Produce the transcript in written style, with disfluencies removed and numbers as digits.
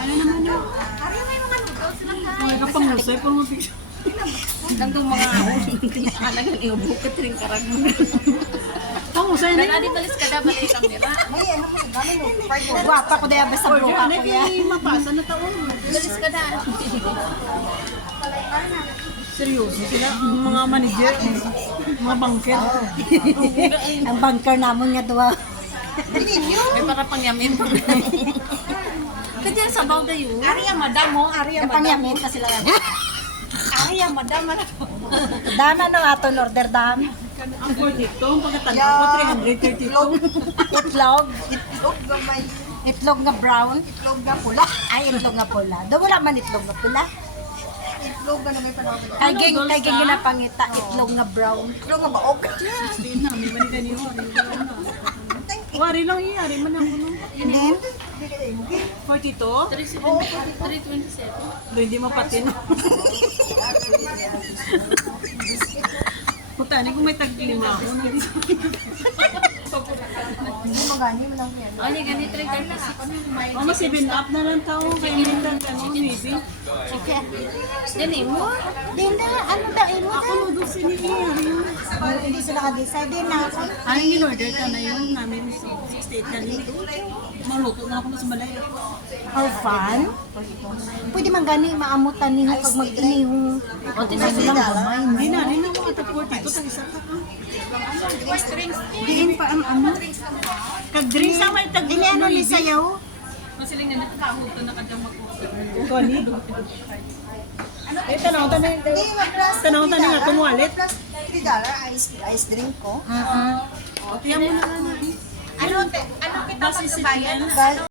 Ano naman yun? Ariyo may mga noodles lang ka. Mga kapang lusay pa mo picture. Nandong mga alagang iubukit rin karag mo. Pangusay na Nadi balis ka dapat ay kamera. May ano mo sa dami mo. Guwapa ko daya basta Order, broka ano ko kaya mapasa na taon. Balis ka na. Seryoso sila, ang mga manager, mga banker. Ang bunker namon nga duwa. May para pangyamin. Kaya sabaw da yun. Ariya madam mo, ariya madam. Pangyamin pa sila. Ariya madam. Dama no aton order dam. Ang 42, ang pagkatanda ko, 332. Itlog. Itlog gamay. Itlog nga brown. Itlog nga pula. Ay, itlog nga pula. Do wala man itlog nga pula. Itlog nga may panahon. Kay ging ginapangita itlog nga brown. Itlog nga baog. Hindi na, may manigan yun. Wari lang iyari man ang ano. Then 42? 327. Doon hindi mapatin. Putani kung may tag-lima ako. hindi mo gani mo lang yan. Ano gani 336. O, mas 7 up na lang tao. Kaya hindi lang ano, maybe. Okay. Yan eh mo. Din na ano da imo Ako da. noodles sinili. Hindi sila ka-decide din na ako. Ay, in-order ka na yun namin. 68 ka rin. Maluto na ako na sa malay. For fun. Pwede man gani maamutan niyo pag mag-inihong. O tinasilang gamay. Hindi na, rin ako at 42. Tag-isa ka. Diin pa ang ano. Kag-drinks na may tag Dili ano ni sayaw. Masiling na nakakahulto na kadang makuha. Kani? Eh, tanaw-tanay. Tanaw-tanay nga itong wallet. Ice drink ko. O, tiyan mo na nga na. Ano kita Basi si Tiyan.